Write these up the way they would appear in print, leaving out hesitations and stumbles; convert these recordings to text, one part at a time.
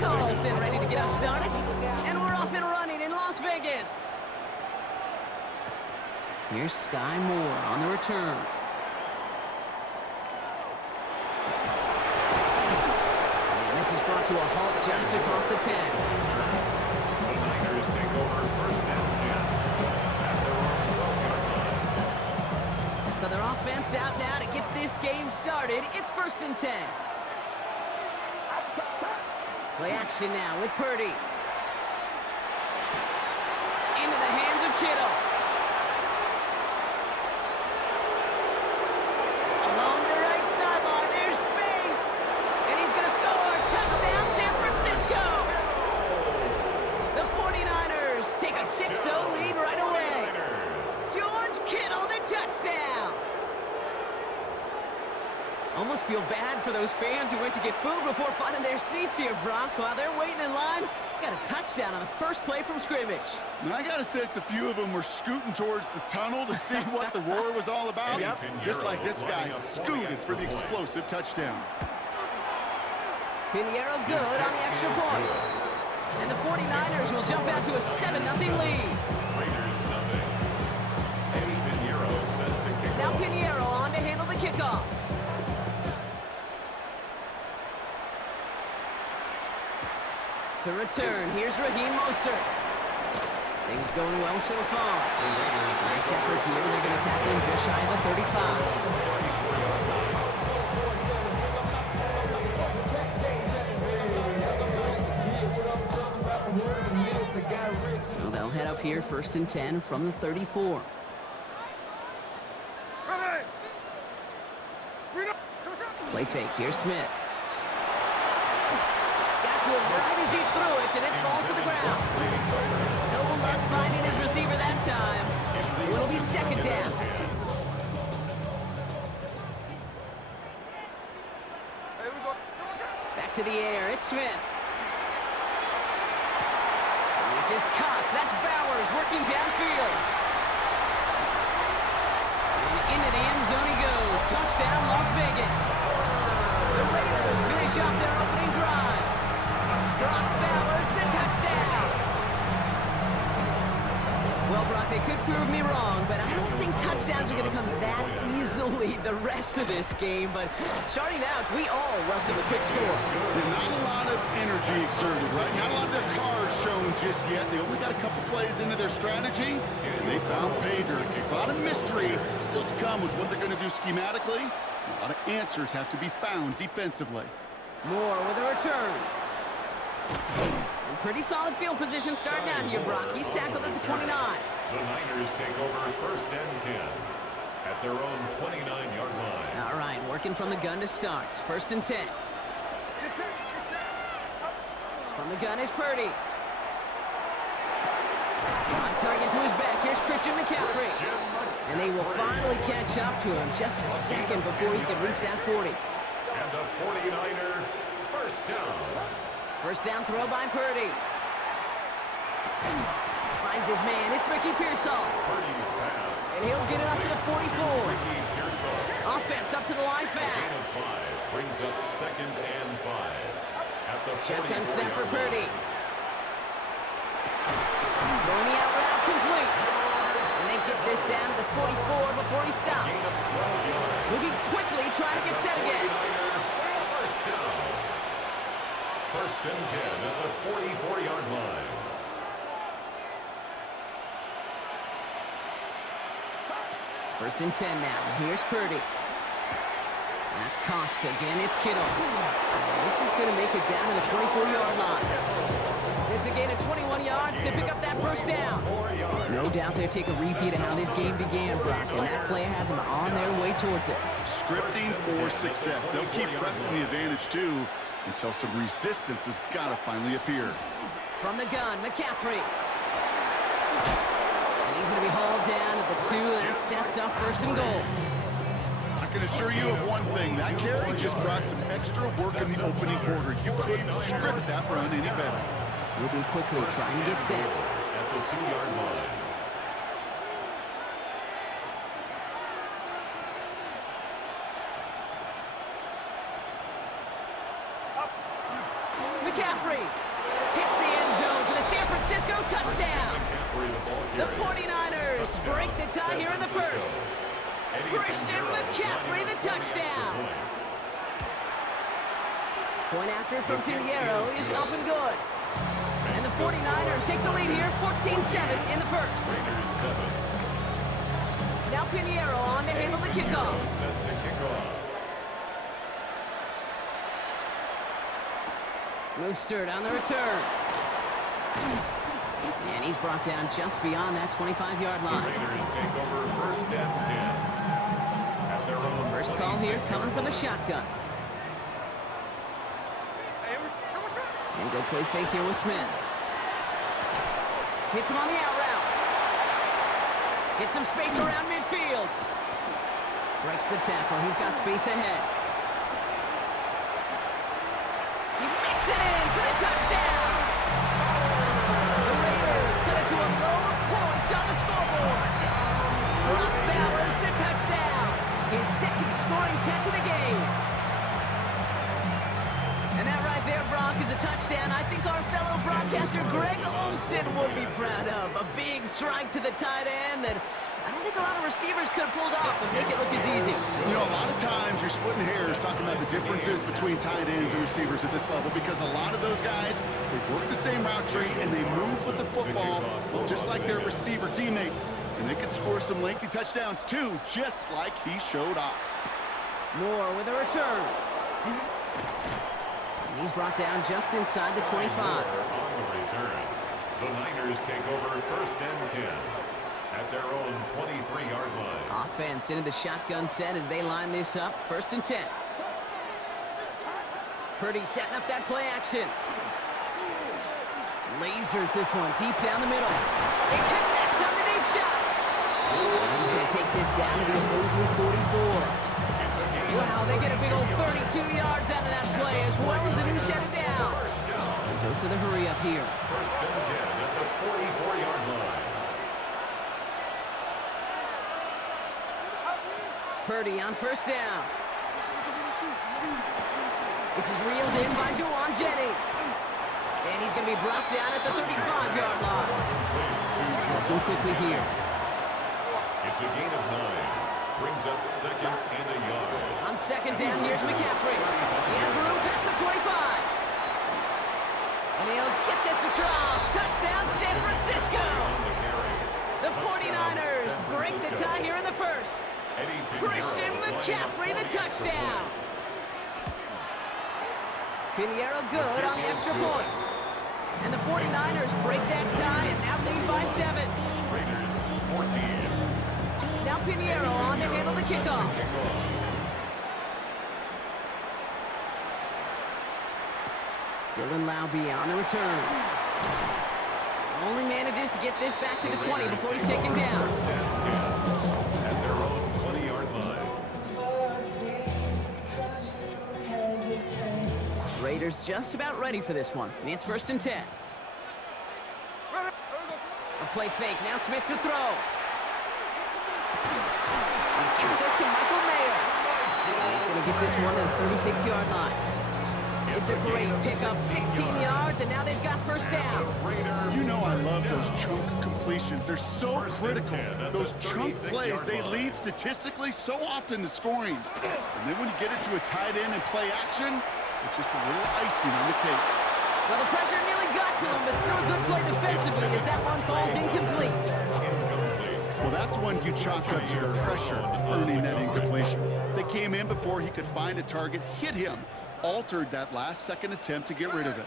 Carlson ready to get us started. And we're off and running in Las Vegas. Here's Sky Moore on the return. And this is brought to a halt just across the 10. The Niners take over first and 10 at their own 12-yard line. So their offense out now to get this game started. It's first and 10. Play action now with Purdy. Into the hands of Kittle. Along the right sideline, there's space. And he's going to score. Touchdown, San Francisco. The 49ers take a 6-0 lead right away. George Kittle, the touchdown. Almost feel bad for those fans who went to get food before finding their seats here, Brock. While they're waiting in line, got a touchdown on the first play from scrimmage. And I got to sense a few of them were scooting towards the tunnel to see what the roar was all about. Yep. Just like this guy scooted for the explosive touchdown. Pinheiro good on the extra point. And the 49ers will jump out to a 7-0 lead. Raiders nothing. Eddie Pinheiro sends a kickoff. Now Pinheiro on to handle the kickoff. To return, here's Raheem Mostert. Things going well so far. Nice effort here. They're going to tackle him just shy of the 35. So they'll head up here first and 10 from the 34. Play fake, here's Smith. To him right as he threw it, and it falls to the ground. No luck finding his receiver that time, so it'll be second down. Back to the air, it's Smith. This is Cox, that's Bowers working downfield. And into the end zone he goes. Touchdown, Las Vegas. The Raiders finish off their opening drive. Brock Bowers, the touchdown. Well, Brock, they could prove me wrong, but I don't think touchdowns are going to come that easily the rest of this game. But starting out, we all welcome a quick score. Not a lot of energy exerted, right? Not a lot of their cards shown just yet. They only got a couple plays into their strategy, and they found pay dirt. A lot of mystery still to come with what they're going to do schematically. A lot of answers have to be found defensively. Moore with a return. Pretty solid field position starting out here, Brock. He's tackled at the 29. The Niners take over first and 10 at their own 29-yard line. All right, working from the gun to start. First and 10. From the gun is Purdy. On target to his back. Here's Christian McCaffrey. And they will finally catch up to him just a second before he can reach that 40. And the 49er first down. First down throw by Purdy. Finds his man. It's Ricky Pearsall. Purdy's pass. And he'll get it up to the 44. Ricky Pearsall. Offense up to the line Gain fast. of 5 brings up second and 5 at the Shotgun snap for 44-yard Purdy. line. Throwing the out route complete. And they get this down to the 44 before he Gain stops. of 12 yards. Moving quickly, trying to get set again. 49er first down. First and 10 at the 44-yard line. First and 10 now. Here's Purdy. That's Cox. Again, it's Kittle. And this is going to make it down to the 24-yard line. It's a gain of 21 yards to pick up that first down. No doubt they'll take a repeat of how this game began, Brock, and that play has them on their way towards it. Scripting for success. They'll keep pressing the advantage, too, until some resistance has got to finally appear. From the gun, McCaffrey. And he's going to be hauled down at the 2, and that sets up first and goal. I can assure you of one thing. That carry just brought some extra work in the opening quarter. You couldn't script that run any better. Moving quickly, trying to get set. At the 2-yard line. McCaffrey. Hits the end zone for the San Francisco touchdown. The 49ers break the tie here in the first. Christian McCaffrey, the touchdown. Point after from Pinheiro is up and good. And the 49ers take the lead here, 14-7 in the first. Now Pinheiro on to handle the kickoff. Set to kick off. Mostert on the return. And he's brought down just beyond that 25-yard line. Raiders take over first and 10. At their own First call here coming from the shotgun. And go play fake here with Smith. Hits him on the out route. Hits some space around midfield. Breaks the tackle. He's got space ahead. He makes it in for the touchdown. The Raiders cut it to a low point on the scoreboard. Brock Bowers, the touchdown. His second scoring catch of the game. And that right there, Brock, is a touchdown I think our fellow broadcaster Greg Olsen would be proud of. A big strike to the tight end that I don't think a lot of receivers could have pulled off and make it look as easy. You know, a lot of times you're splitting hairs talking about the differences between tight ends and receivers at this level because a lot of those guys, they work the same route tree and they move with the football just like their receiver teammates. And they could score some lengthy touchdowns too, just like he showed off. Moore with a return. And he's brought down just inside the 25. On the return, the Niners take over first and 10 at their own 23-yard line. Offense into the shotgun set as they line this up. First and 10. Purdy setting up that play action. Lasers this one deep down the middle. It connects on the deep shot. And he's going to take this down to the opposing 44. Wow, they get a big old 32 yards out of that play as well as a new set of downs. And dose of the hurry up here. First and 10 at the 44-yard line. Purdy on first down. This is reeled in by Juwan Jennings. And he's going to be brought down at the 35-yard line. Looking quickly here. It's a gain of 9. Brings up second and a yard. On second down, here's McCaffrey. He has room past the 25. And he'll get this across. Touchdown, San Francisco. The 49ers break the tie here in the first. Christian McCaffrey, the touchdown. Pinheiro good on the extra point. And the 49ers break that tie and now lead by 7. Raiders 14. Now Pinheiro on to handle the kickoff. Dylan Laube on the return. Only manages to get this back to the 20 before he's taken down. First and 10 at their own 20-yard line. Raiders just about ready for this one. It's first and 10. A play fake. Now Smith to throw. He gets this to Michael Mayer. And he's going to get this one to the 36-yard line. It's a great pickup, 16 yards, and now they've got first down. You know I love those chunk completions. They're so critical. Those chunk plays, they lead statistically so often to scoring. And then when you get it to a tight end and play action, it's just a little icing on the cake. Well, the pressure nearly got to him, but still a good play defensively as that one falls incomplete. Well, that's one you chalk up to the pressure earning that incompletion. They came in before he could find a target, hit him, altered that last-second attempt to get rid of it.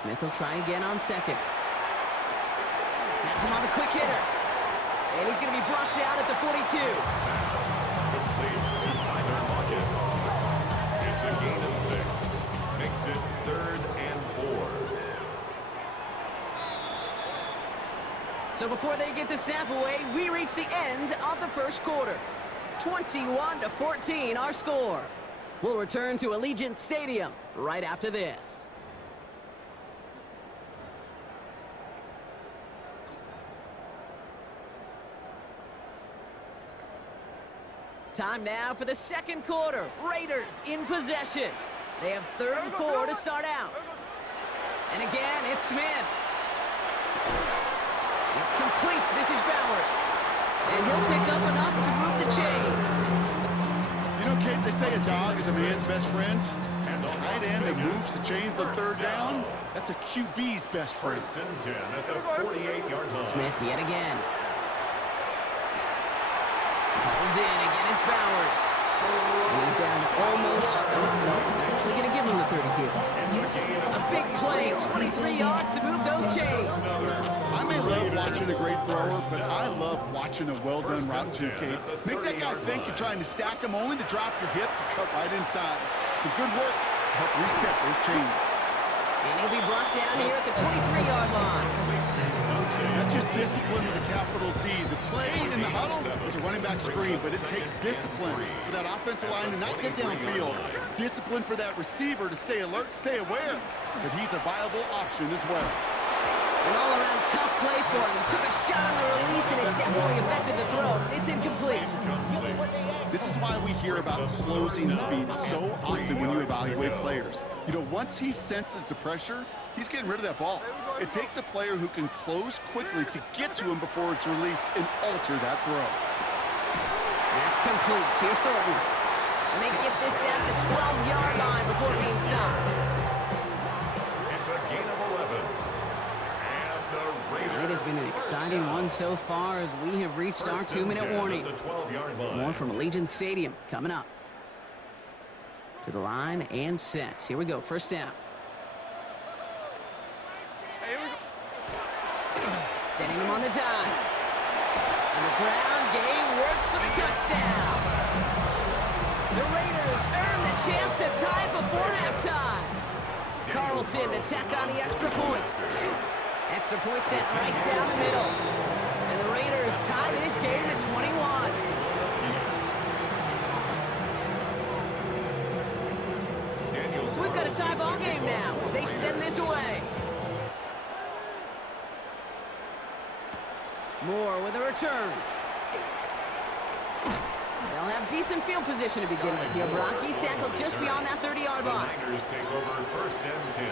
Smith will try again on second. Has him on the quick hitter. And he's going to be brought down at the 42. Complete to Tyler Lockett. It's a gain of 6. Makes it 3rd and 4. So before they get the snap away, we reach the end of the first quarter. 21-14 our score. We'll return to Allegiant Stadium right after this. Time now for the second quarter. Raiders in possession. They have 3rd and 4 to start out. And again, it's Smith. It's complete. This is Bowers. And he'll pick up enough to move the chains. You know, Kate, they say a dog is a man's best friend. And tight end that moves the chains on 3rd down, that's a QB's best friend. 1st and 10 at the 48-yard line. Smith yet again. Hauled in. Again, it's Bowers. And he's down to almost... Oh, no, actually going to give him the 30 here. A big play, 23 yards to move those chains. I may love watching a great thrower, but I love watching a well-done route too, Kate. Make that guy think you're trying to stack him only to drop your hips and cut right inside. Some good work to help reset those chains. And he'll be brought down here at the 23-yard line. That's just discipline with a capital D. The play in the huddle is a running back screen, but it takes discipline for that offensive line to not get downfield. Discipline for that receiver to stay alert, stay aware that he's a viable option as well. An all-around tough play for him. He took a shot on the release, and it definitely affected the throw. It's incomplete. This is why we hear about closing speed so often when you evaluate players. You know, once he senses the pressure, he's getting rid of that ball. It takes a player who can close quickly to get to him before it's released and alter that throw. That's complete. Here's Thornton. And they get this down to the 12-yard line before being stopped. It's a gain of 11. And the Raiders. It has been an exciting one so far as we have reached our 2-minute warning. The 12-yard line. More from Allegiant Stadium coming up. To the line and set. Here we go. 1st down. Setting him on the dive. And the ground game works for the touchdown. The Raiders earn the chance to tie before halftime. Carlson to tack on the extra point. Extra point sent right down the middle. And the Raiders tie this game at 21. So we've got a tie ball game now as they send this away. Moore with a return. They'll have decent field position to begin with here. Brocky's tackled just beyond that 30-yard line. The Niners take over 1st and 10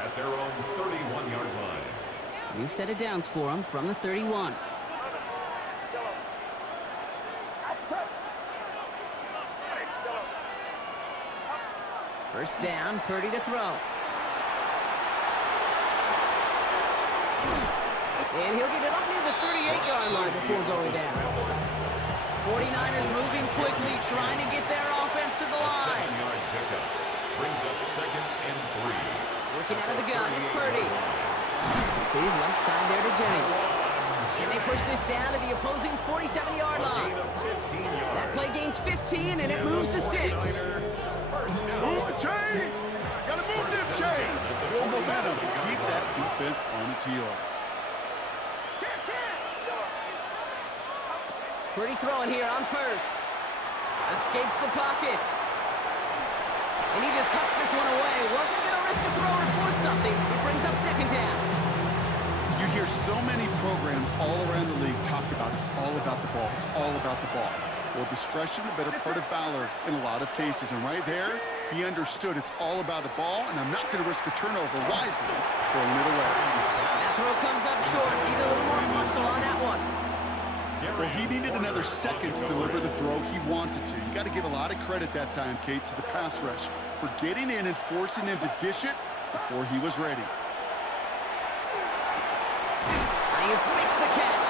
at their own 31-yard line. New set of downs for them from the 31. First down, Purdy to throw. And he'll get it up near the 38-yard line before going down. 49ers moving quickly, trying to get their offense to the line. 7-yard pickup brings up 2nd and 3. Working out of the gun, it's Purdy. Completed left side there to Jennings. And they push this down to the opposing 47-yard line. That play gains 15, and it moves the sticks. Move the chain! Gotta move them chains! Build momentum to keep that defense on its heels. Purdy throwing here on 1st. Escapes the pocket. And he just hucks this one away. Wasn't going to risk a throw or force something. It brings up 2nd down. You hear so many programs all around the league talk about it's all about the ball. It's all about the ball. Well, discretion, the better part of valor in a lot of cases. And right there, he understood it's all about the ball, and I'm not going to risk a turnover wisely, throwing it away. That throw comes up short. Need a little more muscle on that one. Well, he needed another second to deliver the throw he wanted to. You got to give a lot of credit that time, Kate, to the pass rush for getting in and forcing him to dish it before he was ready. Ayuk makes the catch.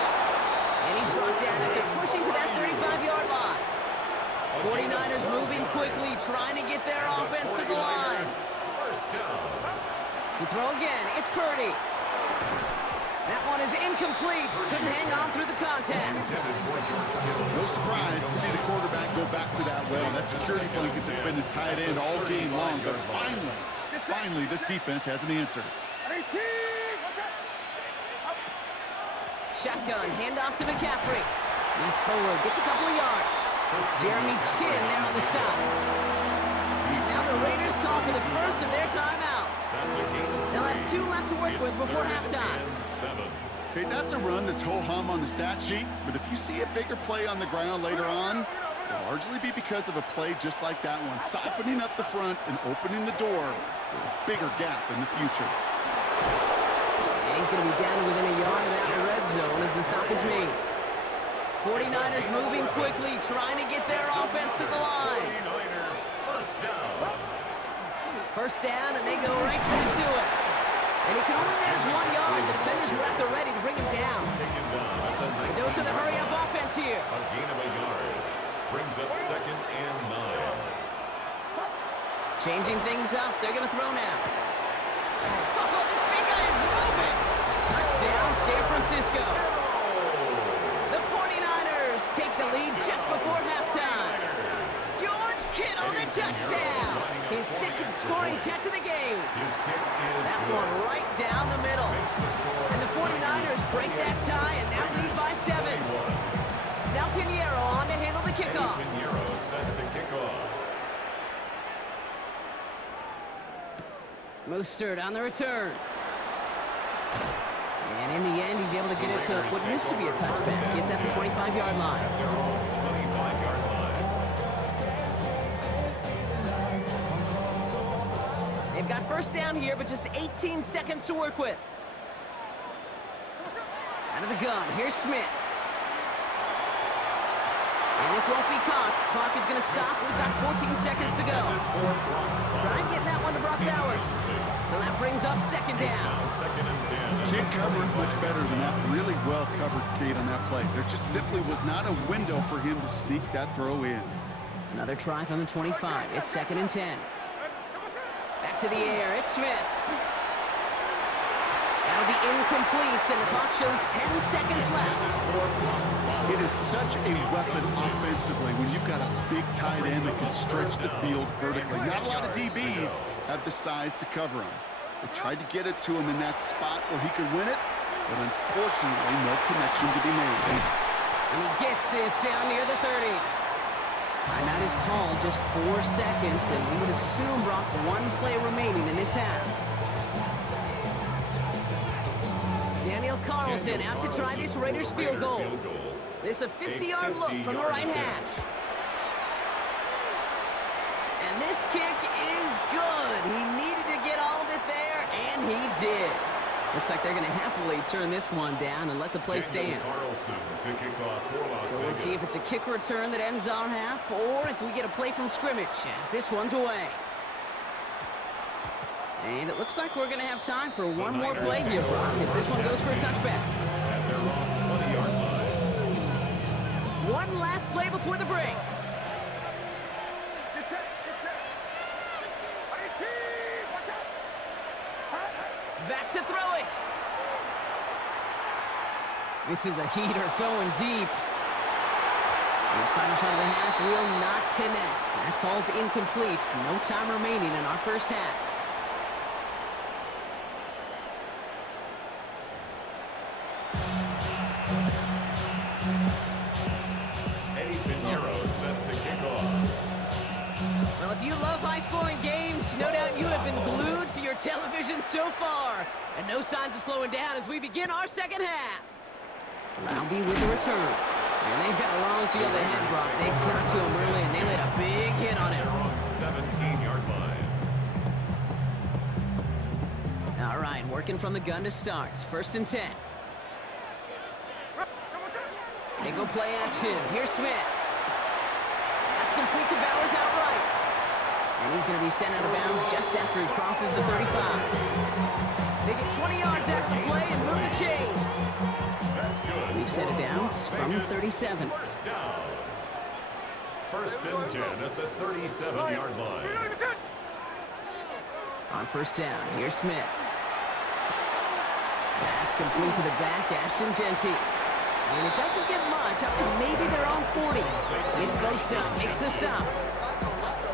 And he's brought down after pushing to that 35-yard line. 49ers moving quickly, trying to get their offense to the line. First down. To throw again, it's Purdy. That one is incomplete. Couldn't hang on through the contact. No surprise to see the quarterback go back to that well. That security blanket that's been his tight end all game long. But finally, this defense has an answer. Shotgun, handoff to McCaffrey. He's forward, gets a couple of yards. Jeremy Chin there on the stop. And now the Raiders call for the first of their timeouts. They'll have 2 left to work with before halftime. Okay, that's a run that's ho-hum on the stat sheet, but if you see a bigger play on the ground later on, Largely be because of a play just like that one, softening up the front and opening the door for a bigger gap in the future. And he's going to be down within a yard of that red zone as the stop is made. 49ers moving quickly, trying to get their offense to the line. First down, and they go right back to it. And he can only manage 1 yard. The defenders were at the ready to bring him down. A dose of the hurry-up offense here. A gain of a yard. Brings up 2nd and 9. Changing things up. They're going to throw now. Oh, this big guy is moving. Touchdown, San Francisco. The 49ers take the lead just before halftime. George Kittle, the touchdown. His 2nd scoring catch of the game. That one right down the middle. And the 49ers break that tie and now lead by 7. Now Pinheiro on to handle the kickoff. Pinheiro set to kick off. Mostert on the return. And in the end, he's able to get it to what used to be a touchback. It's at the 25-yard line. At their own 25-yard line. They've got first down here, but just 18 seconds to work with. Out of the gun, here's Smith. And this won't be caught. Clock is going to stop. We've got 14 seconds to go. Try and get that one to Brock Bowers. So that brings up 2nd down. 2nd and 10. Can't cover it much better than that really well-covered gate on that play. There just simply was not a window for him to sneak that throw in. Another try from the 25. It's 2nd and 10. Back to the air. It's Smith. That'll be incomplete, and the clock shows 10 seconds left. It is such a weapon offensively when you've got a big tight end that can stretch the field vertically. Not a lot of DBs have the size to cover him. They tried to get it to him in that spot where he could win it, but unfortunately, no connection to be made. And he gets this down near the 30. Timeout is called, just 4 seconds, and we would assume Brock 1 play remaining in this half. Daniel Carlson out to try this Raiders field goal. This a 50-yard look from the right hash. And this kick is good. He needed to get all of it there, and he did. Looks like they're going to happily turn this one down and let the play stand. So let's see if it's a kick return that ends our half, or if we get a play from scrimmage as this one's away. And it looks like we're going to have time for one more play here, Brock, as this one goes for a touchback. At their own 20-yard line. One last play before the break. Back to throw it. This is a heater going deep. His final shot of the half will not connect. That falls incomplete. No time remaining in our first half. Well, if you love high-scoring games, no doubt you have been glued to your television so far. And no signs of slowing down as we begin our second half. Lownby with the return. And they've got a long field ahead, Brock. They got to him early, and they laid a big hit on him. 17-yard line. All right, working from the gun to start. 1st and 10. They go play action. Here's Smith. That's complete to Bowers outright. And he's going to be sent out of bounds just after he crosses the 35. They get 20 yards out of the play and move the chains. That's good. We've set it down from 37. First down. 1st and 10 at the 37-yard line. On 1st down, here's Smith. That's complete to the back, Ashton Genty. And it doesn't get much, up to maybe their own 40. Nick Bosa makes the stop.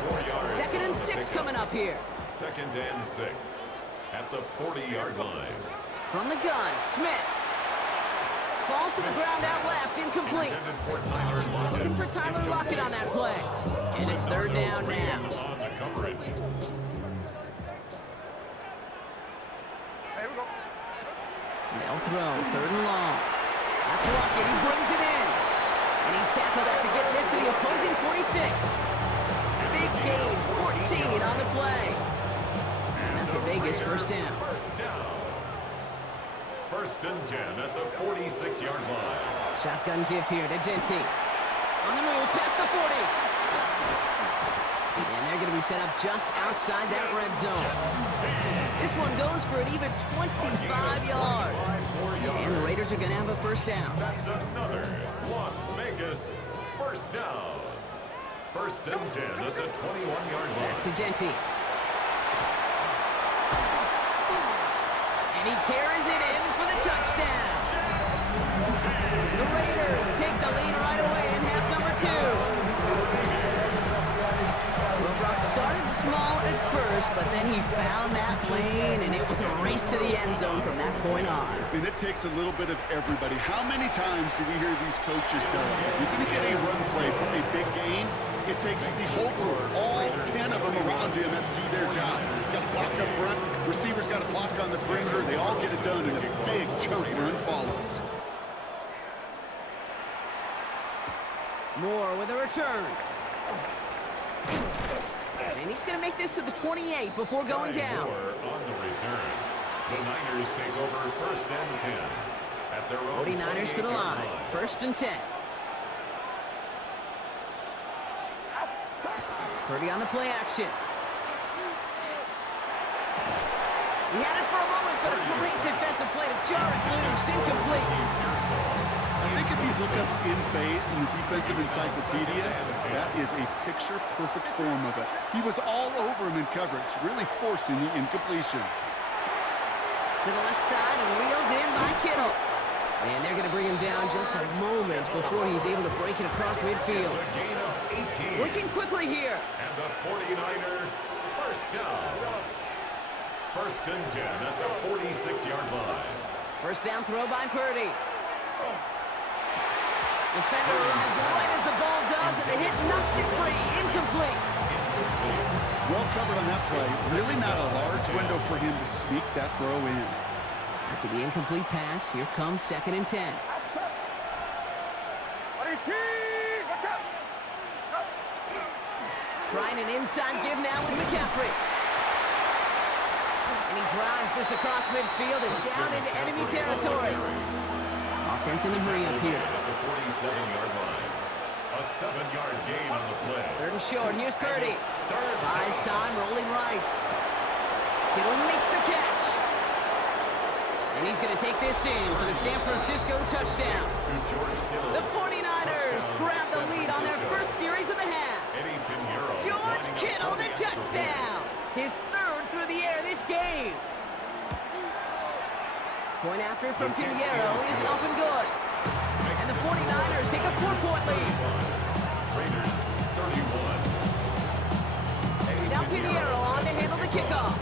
4 yards. 2nd and 6 coming up here. 2nd and 6 at the 40-yard line. From the gun, Smith. Falls to the ground out left, incomplete. Intended for Tyler Lockett. Looking for Tyler Lockett on that play. And it's 3rd down now. On the coverage. They'll throw, 3rd and long. That's Lockett, he brings it in. And he's tackled after getting this to the opposing 17 on the play. And that's a Vegas first down. First down. First and 10 at the 46-yard line. Shotgun give here to Genty. On the move, past the 40. And they're going to be set up just outside that red zone. This one goes for an even 25 yards. And the Raiders are going to have a first down. That's another Las Vegas first down. First and 10 at the 21-yard line. Back to Genty. And he carries it in for the touchdown. The Raiders take the lead right away in half number 2. Well, Brock started small at first, but then he found that lane, and it was a race to the end zone from that point on. And it takes a little bit of everybody. How many times do we hear these coaches tell us, if you're going to get a run play for a big gain, it takes the whole group, all 10 of them around him have to do their job. Got to block up front, receivers got to block on the perimeter. They all get it done, and a big chunk run follows. Moore with a return. And he's going to make this to the 28 before going down. Moore on the return. The Niners take over first and 10 at their own 49ers to the line. First and 10. Purdy on the play action. He had it for a moment, but a great defensive play to jar it loose. Incomplete. I think if you look up in phase in the defensive encyclopedia, that is a picture-perfect form of it. He was all over him in coverage, really forcing the incompletion. To the left side and wheeled in by Kittle. And they're going to bring him down just a moment before he's able to break it across midfield. It's a gain of 18. Working quickly here. And the 49er first down. First and 10 at the 46-yard line. First down throw by Purdy. Defender arrives right as the ball does, and the hit knocks it free. Incomplete. Well covered on that play. Really not a large window for him to sneak that throw in. After the incomplete pass, here comes second and 10. Trying an inside give now with McCaffrey. And he drives this across midfield and down into enemy territory. Offense in the hurry up here. At the 47-yard line. A 7-yard gain on the play. Third and short. Here's Purdy. Buys time, rolling right. Kittle makes the catch. And he's going to take this in for the San Francisco touchdown. To George Kittle. The 49ers grab the lead on their first series of the half. George Kittle, the touchdown. His third through the air this game. Point after from Pinheiro is up and good. And the 49ers take a 4-point lead. Raiders 31. Now Pinheiro on to handle the kickoff.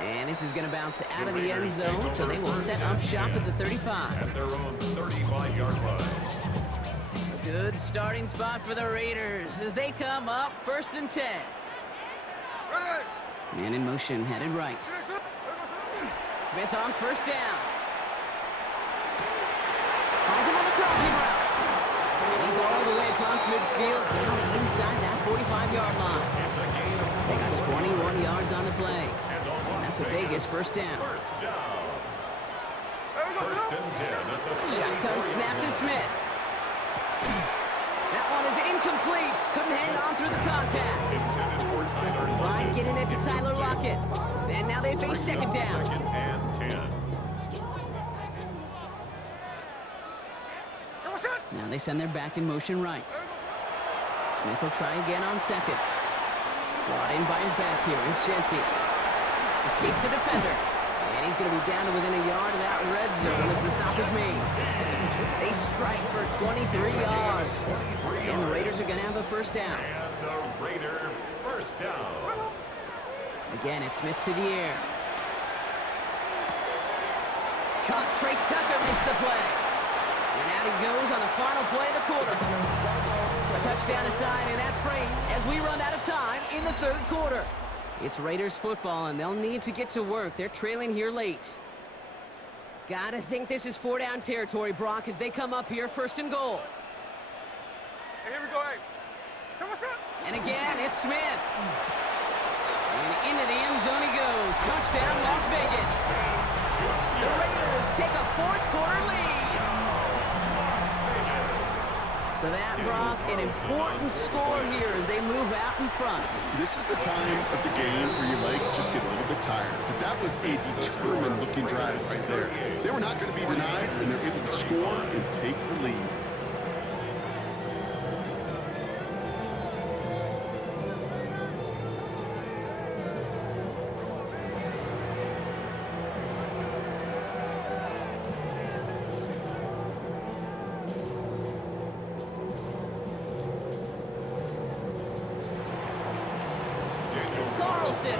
And this is going to bounce out of the end zone, so they will set up shop at the 35. At their own 35-yard line. A good starting spot for the Raiders as they come up first and 10. Man in motion, headed right. Smith on first down. Finds him on the crossing route. And he's all the way across midfield, down inside that 45-yard line. It's a gain of They got 21 yards on the play. And that's a Vegas first down. first down. First and 10 at the Shotgun snap to Smith. That one is incomplete. Couldn't hang on through the contact. Ryan getting it to Tyler Lockett. And now they face second down. Second and 10. Now they send their back in motion right. Smith will try again on second. Brought in by his back here is Genty. Escapes the defender. And he's going to be down to within a yard of that red zone as the stop is made. They strike for 23 yards. And the Raiders are going to have a first down. And the Raider first down. Again, it's Smith to the air. Caught. Trey Tucker makes the play. And out he goes on the final play of the quarter. A touchdown aside in that frame as we run out of time in the third quarter. It's Raiders football, and they'll need to get to work. They're trailing here late. Gotta think this is 4-down territory, Brock, as they come up here first and goal. Hey, here we go. Hey. So what's up? And again, it's Smith. And into the end zone he goes. Touchdown, Las Vegas. The Raiders take a fourth-quarter lead. So that, Brock, an important score here as they move out in front. This is the time of the game where your legs just get a little bit tired. But that was a determined-looking drive right there. They were not going to be denied, and they're able to score and take the lead.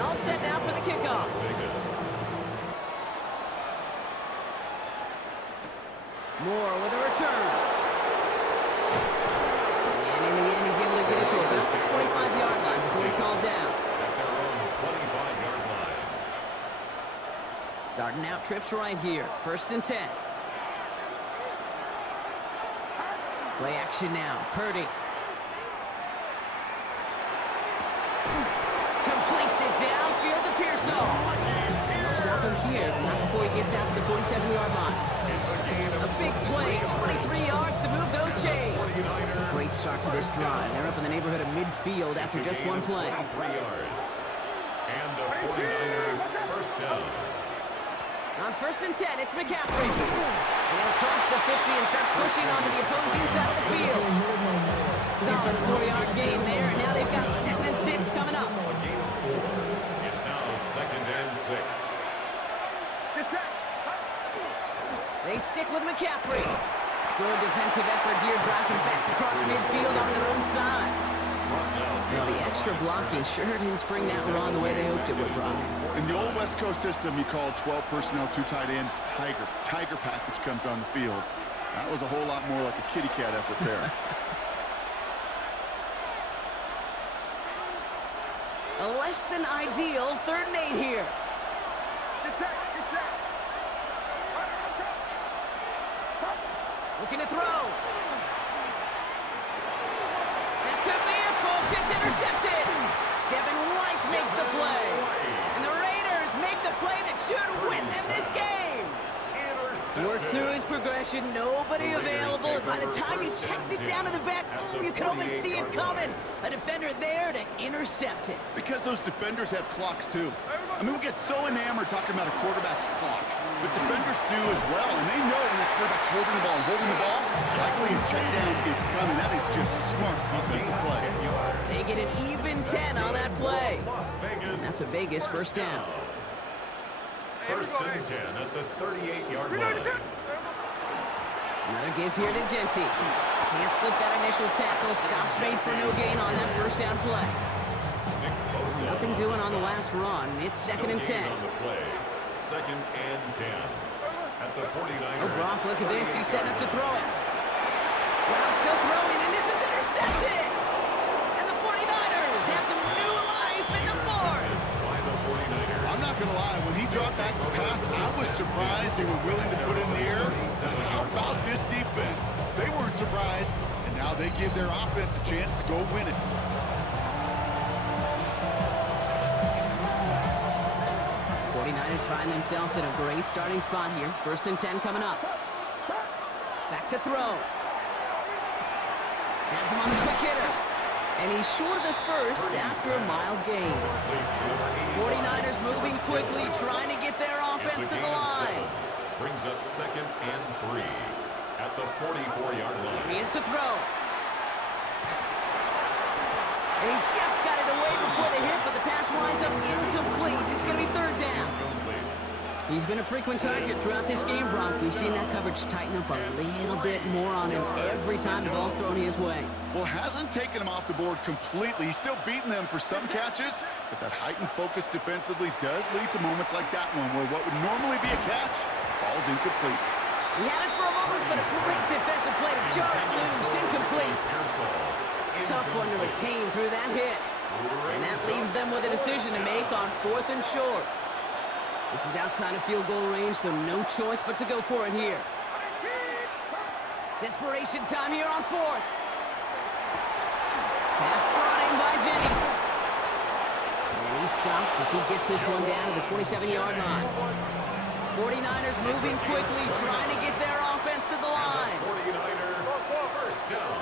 All set now for the kickoff. Moore with a return. And in the end, he's able to get it to about the 25-yard line before he's hauled down. At their own 25-yard line. Starting out trips right here. 1st and 10. Play action now. Purdy. Completes it downfield to Pearsall. And they'll stop him here, but not before he gets out to the 47-yard line. A big play, 23 yards to move those chains. Great start to this drive. They're up in the neighborhood of midfield after just one play. 3 yards. And a 49er first down. On 1st and 10, it's McCaffrey. And they'll cross the 50 and start pushing onto the opposing side of the field. Solid 4-yard gain there, and now they've got 2nd and 6 coming up. It's now 2nd and 6. They stick with McCaffrey. Good defensive effort here, drives him back across midfield on their own side. Well, the extra blocking sure didn't spring that wrong the way they hoped it would, Brock. In the old West Coast system, you call 12 personnel, 2 tight ends, Tiger. Tiger package comes on the field. That was a whole lot more like a kitty cat effort there. A less than ideal 3rd and 8 here. Looking to throw. That could be it, folks. It's intercepted. Devin White makes the play. And the Raiders make the play that should win them this game. Worked through his progression, nobody available, and by the time he checked it down to the back, oh, you could almost see it coming. A defender there to intercept it. Because those defenders have clocks, too. I mean, we get so enamored talking about a quarterback's clock, but defenders do as well, and they know when that quarterback's holding the ball, likely a check down is coming. That is just smart defensive play. They get an even 10 on that play. And that's a Vegas first down. 1st and 10 at the 38-yard line. Another give here to Jency. Can't slip that initial tackle. Stops made for no gain on that first down play. Nothing doing on the last run. It's 2nd and 10. On the play. 2nd and 10 at the 49ers. Oh, Brock, look at this. He's setting up to throw it. Brown still throwing, and this is intercepted. And the 49ers have some new life in the 4th. By the 49ers. I'm not going to lie. When he dropped back to pass, I was surprised they were willing to put in the air. How about this defense? They weren't surprised, and now they give their offense a chance to go win it. Find themselves in a great starting spot here. 1st and 10 coming up. Back to throw. Has him on the quick hitter. And he's short of the first after a mild gain. 49ers moving quickly, trying to get their offense to the line. Brings up 2nd and 3 at the 44-yard line. He is to throw. And he just got it away before the hit, but the pass winds up incomplete. It's going to be 3rd down. He's been a frequent target throughout this game, Brock. We've seen that coverage tighten up a little bit more on him every time the ball's thrown his way. Well, hasn't taken him off the board completely. He's still beating them for some catches, but that heightened focus defensively does lead to moments like that one where what would normally be a catch falls incomplete. He had it for a moment, but a great defensive play to jar it loose, incomplete. Tough one to retain through that hit. And that leaves them with a decision to make on 4th and short. This is outside of field goal range, so no choice but to go for it here. Desperation time here on 4th. Pass brought in by Jennings. And he's stopped as he gets this one down to the 27-yard line. 49ers moving quickly, trying to get their offense to the line. 49er first down.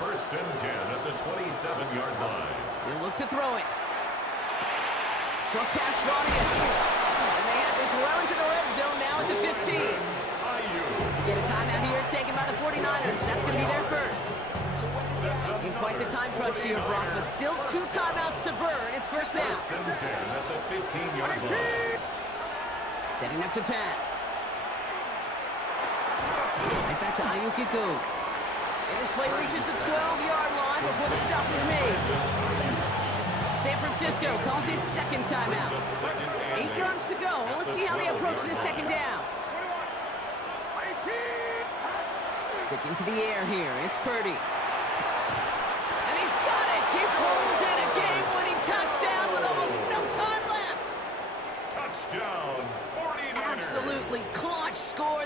First and 10 at the 27-yard line. He'll look to throw it. Short pass brought in. And they have this well into the red zone now at the 15. Get a timeout here taken by the 49ers. That's going to be their first. In quite the time crunch here, Brock, but still 2 timeouts to burn. It's first down. First and 10 at the 15-yard line. Setting up to pass. Right back to Ayuk it goes. And this play reaches the 12-yard line before the stop is made. San Francisco calls it second timeout. 8 yards to go. Let's see how they approach this second down. Stick into the air here. It's Purdy. And he's got it. He pulls in a game-winning touchdown with almost no time left. Touchdown, 49ers. Absolutely clutch score.